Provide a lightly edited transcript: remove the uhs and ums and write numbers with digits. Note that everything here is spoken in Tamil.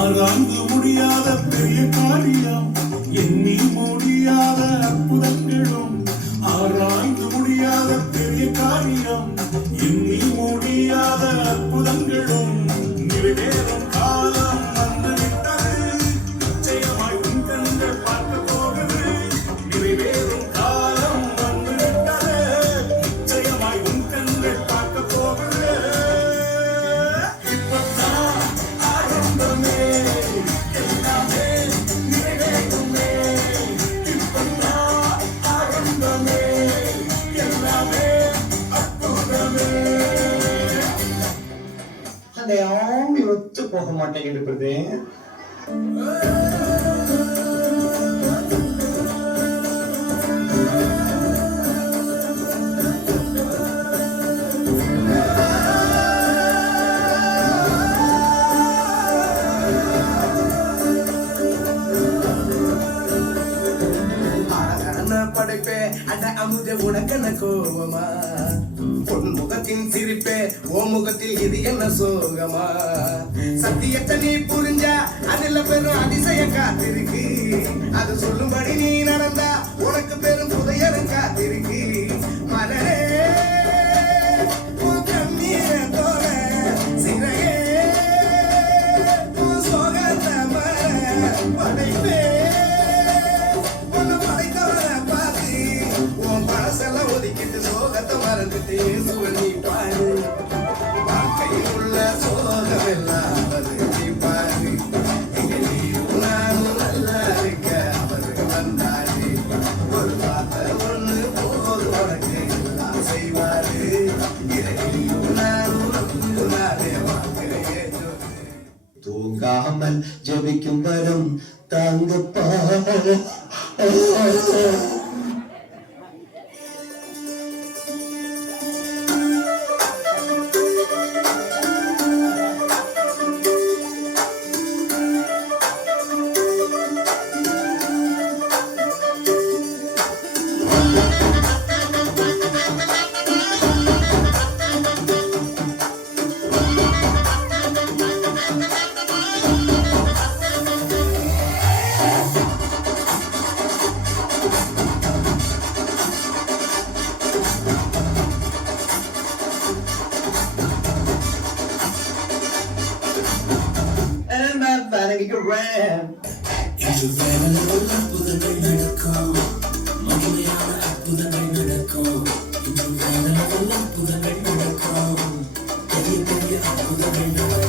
ஆராய்ந்து முடியாத பெரிய காரியம், எண்ணி முடியாத அற்புதங்களும். ஆராய்ந்து முடியாத பெரிய காரியம், எண்ணி முடியாத அற்புதங்களும். நிறைவேறும் காலம் வந்துவிட்டது, நிச்சயமாய் உன் கண்கள் பார்க்க போகுது. நிறைவேறும் காலம் வந்துவிட்டது, நிச்சயமாய் உன் கண்கள் பார்க்க போகுது. இப்பதான் ஆரம்பமே, எல்லாமே நிறைவேறுமே. இப்பதான் ஆரம்பமே, எல்லாமே அற்புதமே. அந்த ஆம்பி ஒத்து போக மாட்டேங்குது. படைப்பே அட அமுத உனக்கென்ன கோபமா? பொன் முகத்தின் சிரிப்பே ஓ முகத்தில் இது என்ன சோகமா? சத்தியத்தை நீ புரிஞ்சா அதுல பெரும் அதிசய காத்திருக்கு. அது சொல்லும்படி நீ நடந்தா உனக்கு பெரும் புதையலும் காத்திருக்கு. மலரே படைப்பே ஒதுக்கிட்டு சோகத்தை மறந்துட்டு சுவனி பாரு. வாழ்க்கையில் உள்ள சோகம் எல்லாம் பாரு. நானும் நல்லா இருக்க அவரு வந்தாரு. ஒரு பார்த்த ஒண்ணு போது உனக்கு எல்லாம் செய்வாரு. இறையும் நானும் நம்புனாலே வாழ்க்கையே தூங்காமல் ஜபிக்கும் வரும் தாங்கப்பாரு. அற்புதங்கள் நடக்கும், மகிமையான அற்புதங்கள் நடக்கும். அற்புதங்கள் நடக்கும், பெரிய பெரிய அற்புதங்கள் நடக்கும்.